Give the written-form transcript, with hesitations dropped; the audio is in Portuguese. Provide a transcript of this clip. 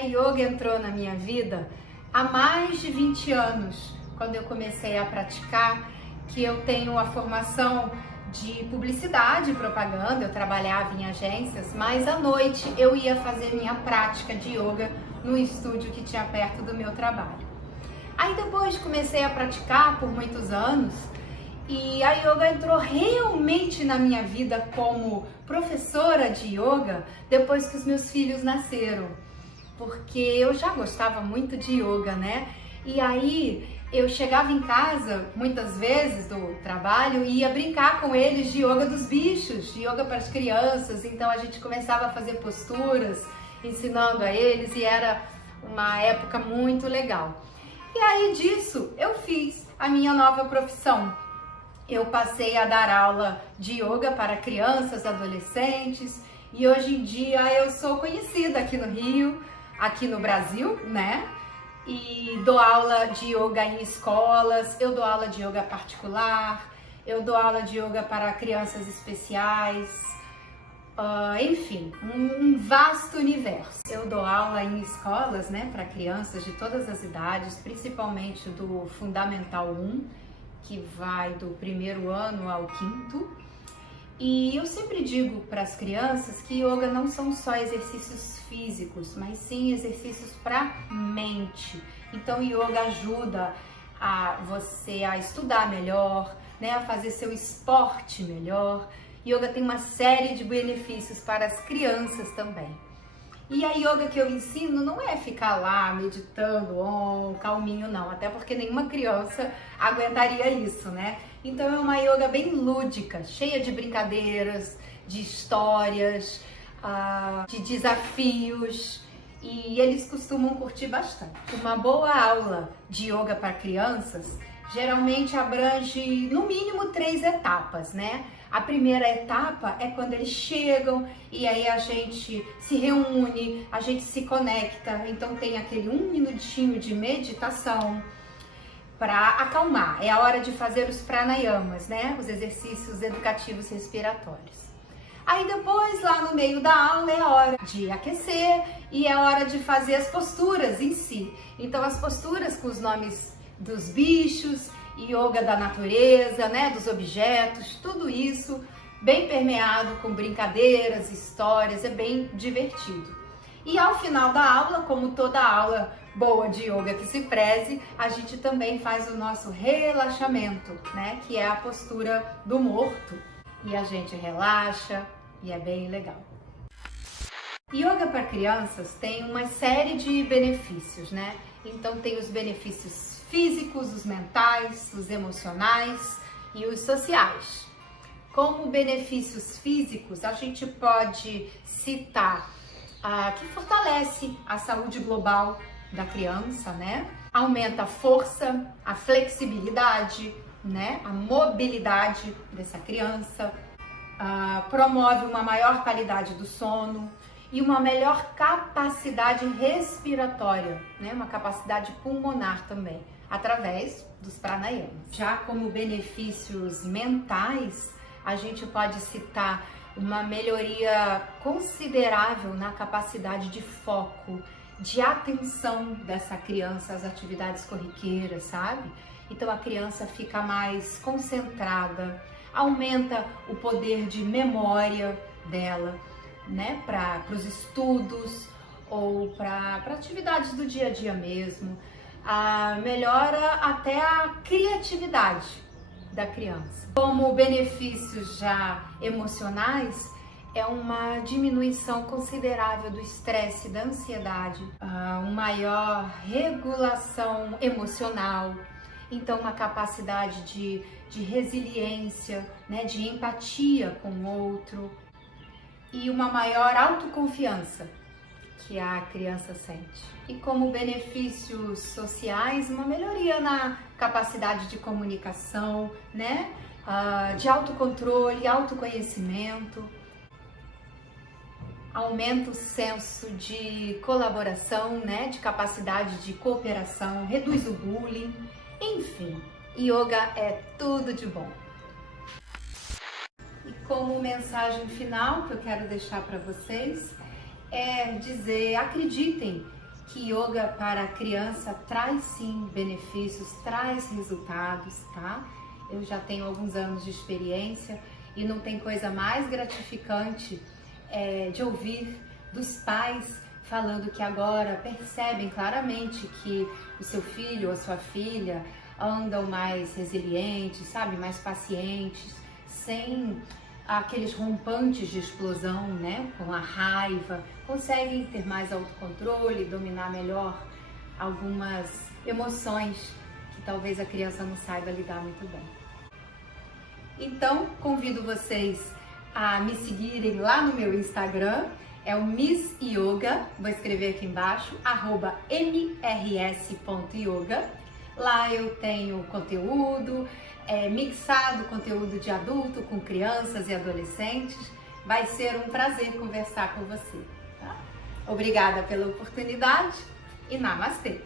A yoga entrou na minha vida há mais de 20 anos, quando eu comecei a praticar, que eu tenho a formação de publicidade e propaganda, eu trabalhava em agências, mas à noite eu ia fazer minha prática de yoga no estúdio que tinha perto do meu trabalho. Aí depois comecei a praticar por muitos anos e a yoga entrou realmente na minha vida como professora de yoga depois que os meus filhos nasceram. Porque eu já gostava muito de yoga, né? E aí eu chegava em casa, muitas vezes do trabalho, e ia brincar com eles de yoga dos bichos, de yoga para as crianças. Então a gente começava a fazer posturas, ensinando a eles, e era uma época muito legal. E aí disso eu fiz a minha nova profissão. Eu passei a dar aula de yoga para crianças, adolescentes, e hoje em dia eu sou conhecida aqui no Rio, aqui no Brasil, né? E dou aula de yoga em escolas, eu dou aula de yoga particular, eu dou aula de yoga para crianças especiais, enfim, um vasto universo. Eu dou aula em escolas, né, para crianças de todas as idades, principalmente do Fundamental 1, que vai do primeiro ano ao quinto. E eu sempre digo para as crianças que yoga não são só exercícios físicos, mas sim exercícios para mente. Então yoga ajuda a você a estudar melhor, né, a fazer seu esporte melhor. Yoga tem uma série de benefícios para as crianças também. E a yoga que eu ensino não é ficar lá meditando, calminho, não. Até porque nenhuma criança aguentaria isso, né? Então é uma yoga bem lúdica, cheia de brincadeiras, de histórias, de desafios. E eles costumam curtir bastante. Uma boa aula de yoga para crianças geralmente abrange no mínimo 3 etapas, né? A primeira etapa é quando eles chegam e aí a gente se reúne, a gente se conecta, então tem aquele 1 minutinho de meditação para acalmar. É a hora de fazer os pranayamas, né? Os exercícios educativos respiratórios. Aí depois, lá no meio da aula, é a hora de aquecer e é a hora de fazer as posturas em si. Então as posturas com os nomes dos bichos, yoga da natureza, né, dos objetos, tudo isso bem permeado com brincadeiras, histórias, é bem divertido. E ao final da aula, como toda aula boa de yoga que se preze, a gente também faz o nosso relaxamento, né, que é a postura do morto. E a gente relaxa e é bem legal. Yoga para crianças tem uma série de benefícios, né? Então tem os benefícios físicos, os mentais, os emocionais e os sociais. Como benefícios físicos, a gente pode citar que fortalece a saúde global da criança, né? Aumenta a força, a flexibilidade, né? A mobilidade dessa criança, promove uma maior qualidade do sono e uma melhor capacidade respiratória, né? Uma capacidade pulmonar também, através dos pranayamas. Já como benefícios mentais, a gente pode citar uma melhoria considerável na capacidade de foco, de atenção dessa criança às atividades corriqueiras, sabe? Então a criança fica mais concentrada, aumenta o poder de memória dela, né? Para os estudos ou para atividades do dia a dia mesmo. Melhora até a criatividade da criança. Como benefícios já emocionais, é uma diminuição considerável do estresse, da ansiedade, uma maior regulação emocional, então uma capacidade de resiliência, né, de empatia com o outro e uma maior autoconfiança que a criança sente. E como benefícios sociais, uma melhoria na capacidade de comunicação, né, de autocontrole, autoconhecimento, aumenta o senso de colaboração, né, de capacidade de cooperação, reduz o bullying, enfim, yoga é tudo de bom. E como mensagem final que eu quero deixar para vocês é dizer, acreditem que yoga para a criança traz sim benefícios, traz resultados, tá? Eu já tenho alguns anos de experiência e não tem coisa mais gratificante de ouvir dos pais falando que agora percebem claramente que o seu filho ou a sua filha andam mais resilientes, sabe, mais pacientes, sem aqueles rompantes de explosão, né, com a raiva, conseguem ter mais autocontrole, dominar melhor algumas emoções que talvez a criança não saiba lidar muito bem. Então, convido vocês a me seguirem lá no meu Instagram, é o Miss Yoga, vou escrever aqui embaixo, @mrs.yoga. Lá eu tenho conteúdo, mixado conteúdo de adulto com crianças e adolescentes. Vai ser um prazer conversar com você. Tá? Obrigada pela oportunidade e namastê!